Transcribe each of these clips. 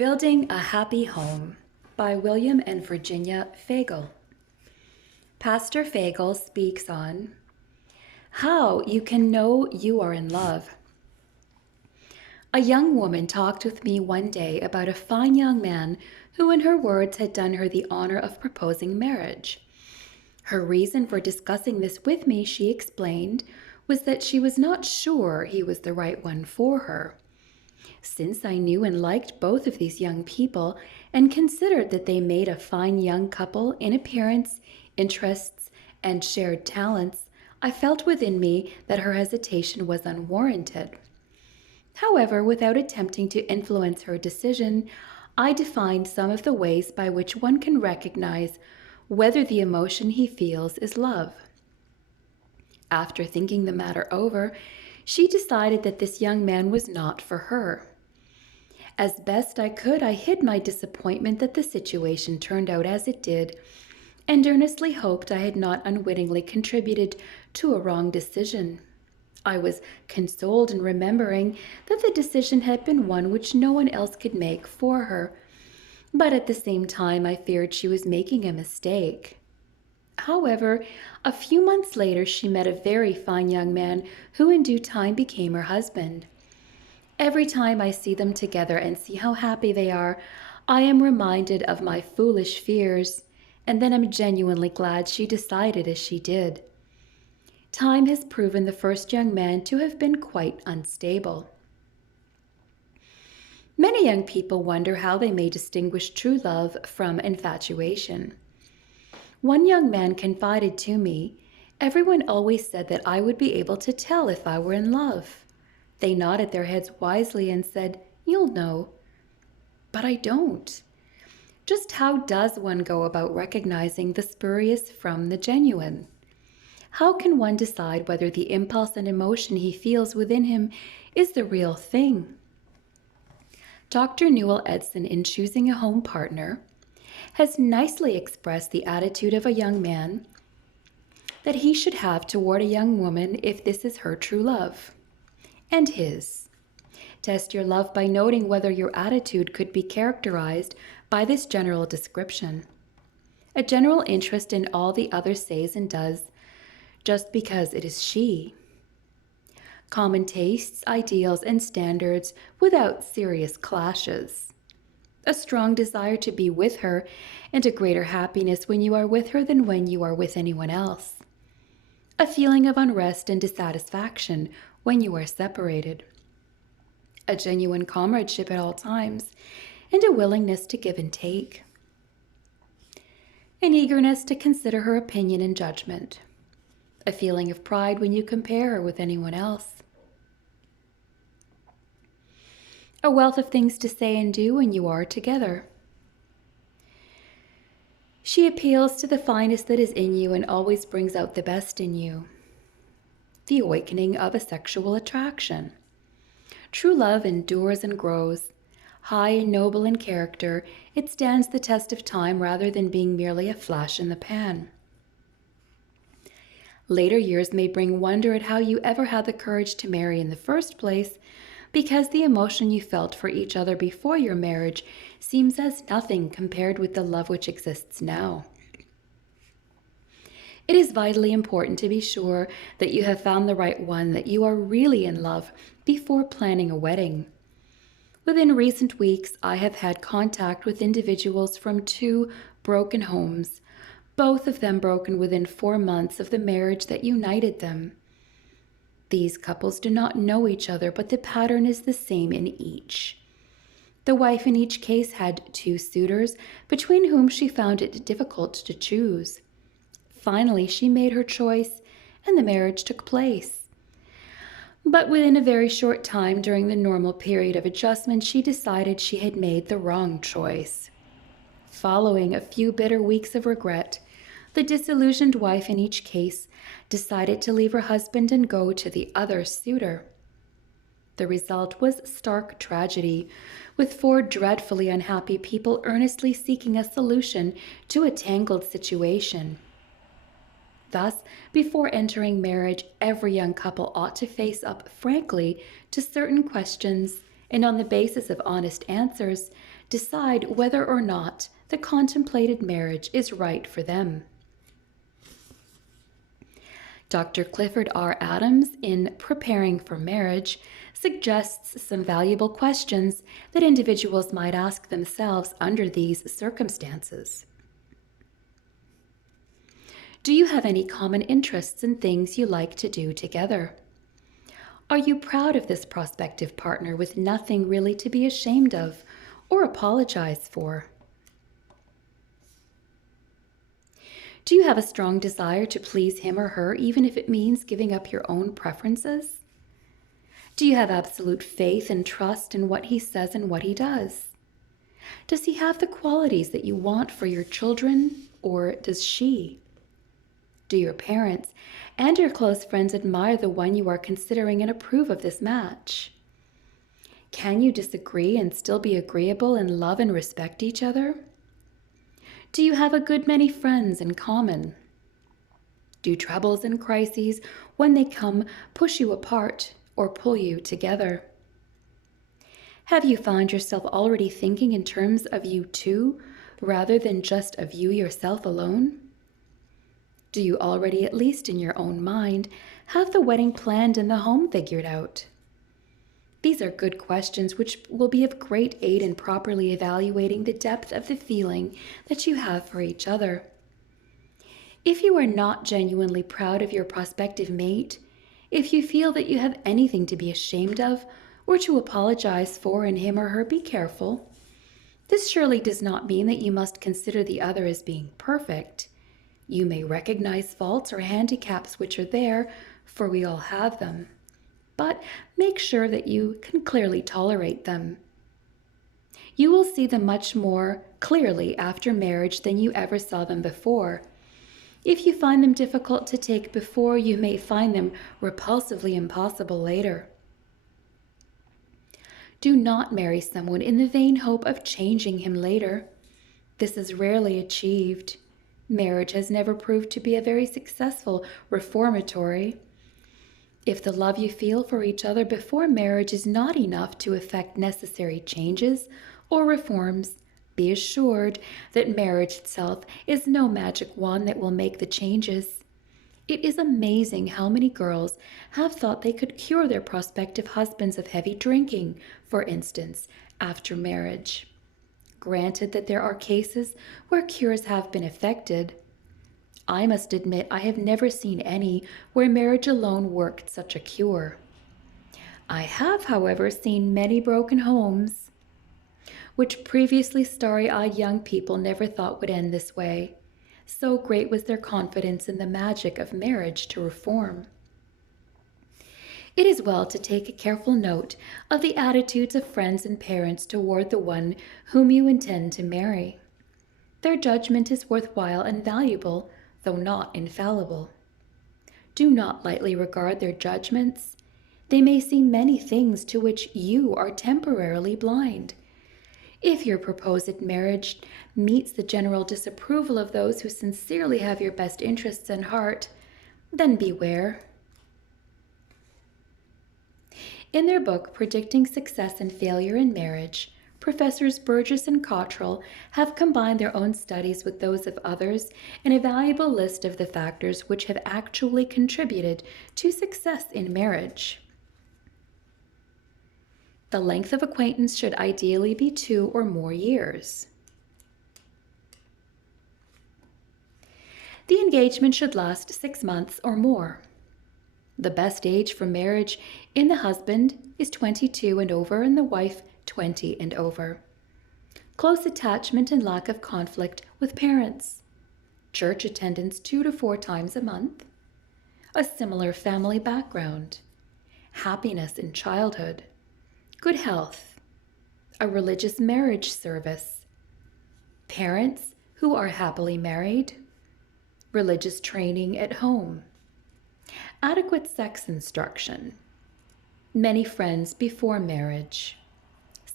Building a Happy Home by William and Virginia Fagal. Pastor Fagal speaks on how you can know you are in love. A young woman talked with me one day about a fine young man who, in her words, had done her the honor of proposing marriage. Her reason for discussing this with me, she explained, was that she was not sure he was the right one for her. Since I knew and liked both of these young people and considered that they made a fine young couple in appearance, interests, and shared talents, I felt within me that her hesitation was unwarranted. However, without attempting to influence her decision, I defined some of the ways by which one can recognize whether the emotion he feels is love. After thinking the matter over, she decided that this young man was not for her. As best I could, I hid my disappointment that the situation turned out as it did, and earnestly hoped I had not unwittingly contributed to a wrong decision. I was consoled in remembering that the decision had been one which no one else could make for her, but at the same time I feared she was making a mistake. However, a few months later she met a very fine young man who in due time became her husband. Every time I see them together and see how happy they are, I am reminded of my foolish fears, and then am genuinely glad she decided as she did. Time has proven the first young man to have been quite unstable. Many young people wonder how they may distinguish true love from infatuation. One young man confided to me, "Everyone always said that I would be able to tell if I were in love." They nodded their heads wisely and said, "You'll know." But I don't. Just how does one go about recognizing the spurious from the genuine? How can one decide whether the impulse and emotion he feels within him is the real thing? Dr. Newell Edson, in choosing a home partner, has nicely expressed the attitude of a young man that he should have toward a young woman if this is her true love, and his. Test your love by noting whether your attitude could be characterized by this general description: a general interest in all the other says and does, just because it is she. Common tastes, ideals, and standards without serious clashes. A strong desire to be with her, and a greater happiness when you are with her than when you are with anyone else. A feeling of unrest and dissatisfaction when you are separated. A genuine comradeship at all times, and a willingness to give and take. An eagerness to consider her opinion and judgment. A feeling of pride when you compare her with anyone else. A wealth of things to say and do when you are together. She appeals to the finest that is in you and always brings out the best in you. The awakening of a sexual attraction. True love endures and grows. High and noble in character, it stands the test of time rather than being merely a flash in the pan. Later years may bring wonder at how you ever had the courage to marry in the first place, because the emotion you felt for each other before your marriage seems as nothing compared with the love which exists now. It is vitally important to be sure that you have found the right one, that you are really in love before planning a wedding. Within recent weeks, I have had contact with individuals from 2 broken homes, both of them broken within 4 months of the marriage that united them. These couples do not know each other, but the pattern is the same in each. The wife in each case had 2 suitors, between whom she found it difficult to choose. Finally, she made her choice, and the marriage took place. But within a very short time, during the normal period of adjustment, she decided she had made the wrong choice. Following a few bitter weeks of regret, the disillusioned wife in each case decided to leave her husband and go to the other suitor. The result was stark tragedy, with 4 dreadfully unhappy people earnestly seeking a solution to a tangled situation. Thus, before entering marriage, every young couple ought to face up frankly to certain questions, and on the basis of honest answers, decide whether or not the contemplated marriage is right for them. Dr. Clifford R. Adams, in Preparing for Marriage, suggests some valuable questions that individuals might ask themselves under these circumstances. Do you have any common interests and things you like to do together? Are you proud of this prospective partner with nothing really to be ashamed of or apologize for? Do you have a strong desire to please him or her, even if it means giving up your own preferences? Do you have absolute faith and trust in what he says and what he does? Does he have the qualities that you want for your children, or does she? Do your parents and your close friends admire the one you are considering and approve of this match? Can you disagree and still be agreeable and love and respect each other? Do you have a good many friends in common? Do troubles and crises, when they come, push you apart or pull you together? Have you found yourself already thinking in terms of you two, rather than just of you yourself alone? Do you already, at least in your own mind, have the wedding planned and the home figured out? These are good questions which will be of great aid in properly evaluating the depth of the feeling that you have for each other. If you are not genuinely proud of your prospective mate, if you feel that you have anything to be ashamed of or to apologize for in him or her, be careful. This surely does not mean that you must consider the other as being perfect. You may recognize faults or handicaps which are there, for we all have them. But make sure that you can clearly tolerate them. You will see them much more clearly after marriage than you ever saw them before. If you find them difficult to take before, you may find them repulsively impossible later. Do not marry someone in the vain hope of changing him later. This is rarely achieved. Marriage has never proved to be a very successful reformatory. If the love you feel for each other before marriage is not enough to effect necessary changes or reforms, be assured that marriage itself is no magic wand that will make the changes. It is amazing how many girls have thought they could cure their prospective husbands of heavy drinking, for instance, after marriage. Granted that there are cases where cures have been effected, I must admit I have never seen any where marriage alone worked such a cure. I have, however, seen many broken homes, which previously starry-eyed young people never thought would end this way. So great was their confidence in the magic of marriage to reform. It is well to take careful note of the attitudes of friends and parents toward the one whom you intend to marry. Their judgment is worthwhile and valuable, though not infallible. Do not lightly regard their judgments. They may see many things to which you are temporarily blind. If your proposed marriage meets the general disapproval of those who sincerely have your best interests in heart, then beware. In their book, Predicting Success and Failure in Marriage, Professors Burgess and Cottrell have combined their own studies with those of others in a valuable list of the factors which have actually contributed to success in marriage. The length of acquaintance should ideally be 2 or more years. The engagement should last 6 months or more. The best age for marriage in the husband is 22 and over, and the wife 20 and over. Close attachment and lack of conflict with parents. Church attendance 2 to 4 times a month. A similar family background. Happiness in childhood. Good health. A religious marriage service. Parents who are happily married. Religious training at home. Adequate sex instruction. Many friends before marriage.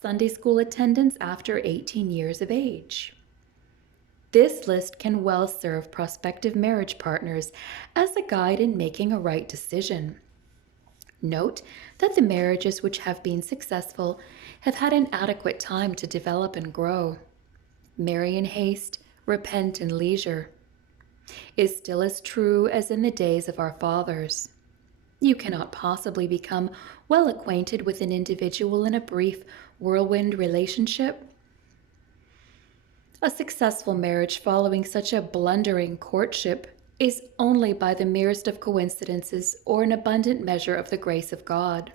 Sunday school attendance after 18 years of age. This list can well serve prospective marriage partners as a guide in making a right decision. Note that the marriages which have been successful have had an adequate time to develop and grow. Marry in haste, repent in leisure, is still as true as in the days of our fathers. You cannot possibly become well acquainted with an individual in a brief whirlwind relationship. A successful marriage following such a blundering courtship is only by the merest of coincidences or an abundant measure of the grace of God.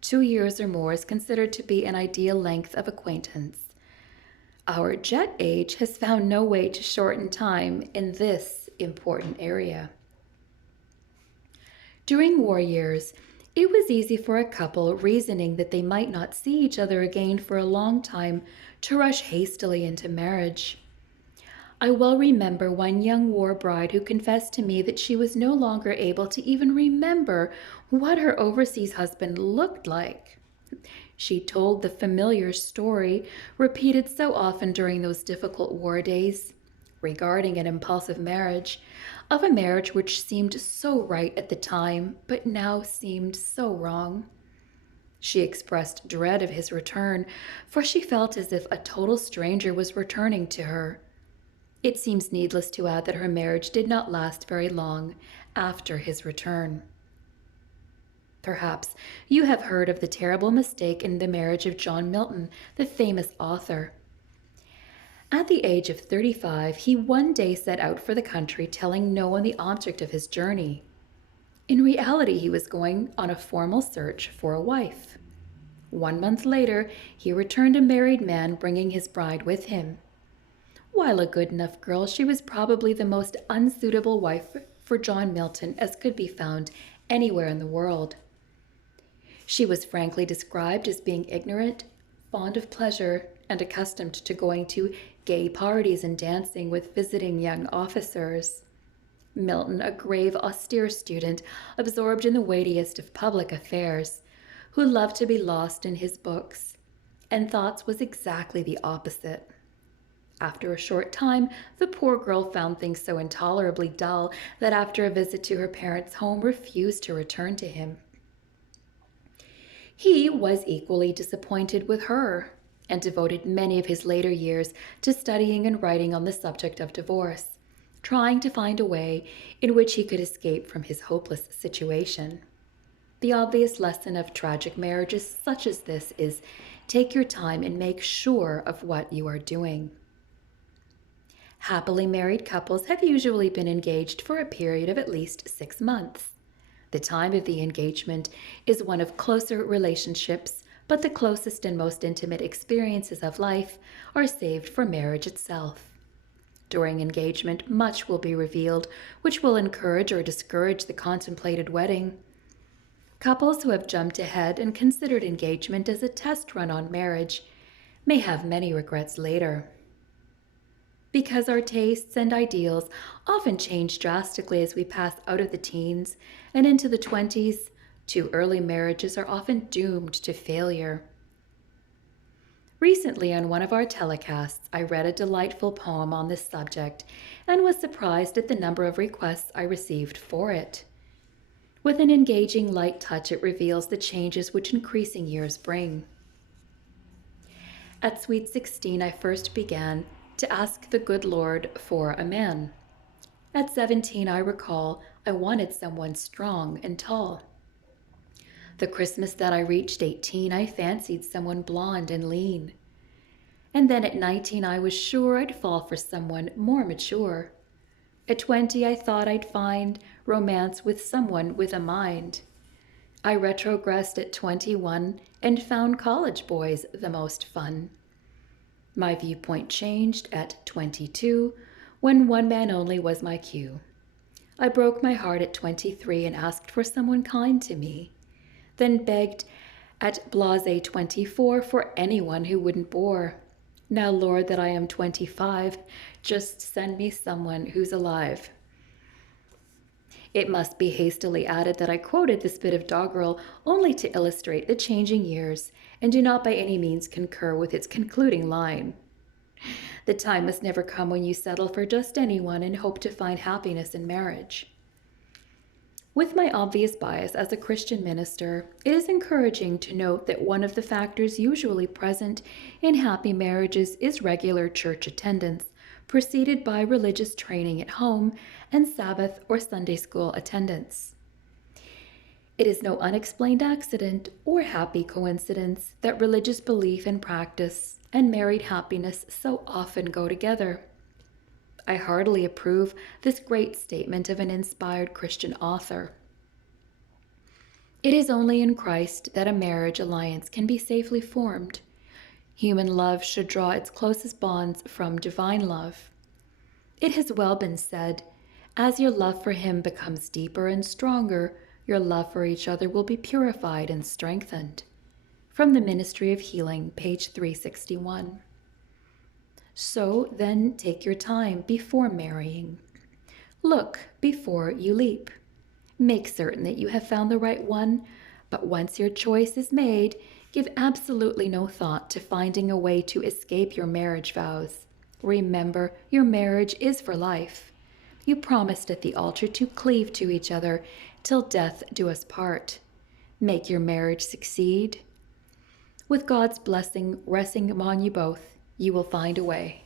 2 years or more is considered to be an ideal length of acquaintance. Our jet age has found no way to shorten time in this important area. During war years, it was easy for a couple reasoning that they might not see each other again for a long time to rush hastily into marriage. I well remember one young war bride who confessed to me that she was no longer able to even remember what her overseas husband looked like. She told the familiar story, repeated so often during those difficult war days, regarding an impulsive marriage, of a marriage which seemed so right at the time, but now seemed so wrong. She expressed dread of his return, for she felt as if a total stranger was returning to her. It seems needless to add that her marriage did not last very long after his return. Perhaps you have heard of the terrible mistake in the marriage of John Milton, the famous author. At the age of 35, he one day set out for the country, telling no one the object of his journey. In reality, he was going on a formal search for a wife. 1 month later, he returned a married man, bringing his bride with him. While a good enough girl, she was probably the most unsuitable wife for John Milton as could be found anywhere in the world. She was frankly described as being ignorant, fond of pleasure, and accustomed to going to gay parties and dancing with visiting young officers. Milton, a grave, austere student, absorbed in the weightiest of public affairs, who loved to be lost in his books, and thoughts was exactly the opposite. After a short time, the poor girl found things so intolerably dull that after a visit to her parents' home refused to return to him. He was equally disappointed with her and devoted many of his later years to studying and writing on the subject of divorce, trying to find a way in which he could escape from his hopeless situation. The obvious lesson of tragic marriages such as this is take your time and make sure of what you are doing. Happily married couples have usually been engaged for a period of at least 6 months. The time of the engagement is one of closer relationships, but the closest and most intimate experiences of life are saved for marriage itself. During engagement, much will be revealed which will encourage or discourage the contemplated wedding. Couples who have jumped ahead and considered engagement as a test run on marriage may have many regrets later. Because our tastes and ideals often change drastically as we pass out of the teens and into the 20s, too early marriages are often doomed to failure. Recently, on one of our telecasts, I read a delightful poem on this subject and was surprised at the number of requests I received for it. With an engaging light touch, it reveals the changes which increasing years bring. At sweet 16, I first began to ask the good Lord for a man. At 17, I recall I wanted someone strong and tall. The Christmas that I reached 18, I fancied someone blonde and lean. And then at 19, I was sure I'd fall for someone more mature. At 20, I thought I'd find romance with someone with a mind. I retrogressed at 21 and found college boys the most fun. My viewpoint changed at 22, when one man only was my cue. I broke my heart at 23 and asked for someone kind to me, then begged at blase 24 for anyone who wouldn't bore. Now, Lord, that I am 25, just send me someone who's alive. It must be hastily added that I quoted this bit of doggerel only to illustrate the changing years and do not by any means concur with its concluding line. The time must never come when you settle for just anyone and hope to find happiness in marriage. With my obvious bias as a Christian minister, it is encouraging to note that one of the factors usually present in happy marriages is regular church attendance, preceded by religious training at home and Sabbath or Sunday school attendance. It is no unexplained accident or happy coincidence that religious belief and practice and married happiness so often go together. I heartily approve this great statement of an inspired Christian author. It is only in Christ that a marriage alliance can be safely formed. Human love should draw its closest bonds from divine love. It has well been said, as your love for Him becomes deeper and stronger, your love for each other will be purified and strengthened. From the Ministry of Healing, page 361. So then take your time before marrying. Look before you leap. Make certain that you have found the right one, but once your choice is made, give absolutely no thought to finding a way to escape your marriage vows. Remember, your marriage is for life. You promised at the altar to cleave to each other till death do us part. Make your marriage succeed. With God's blessing resting upon you both, you will find a way.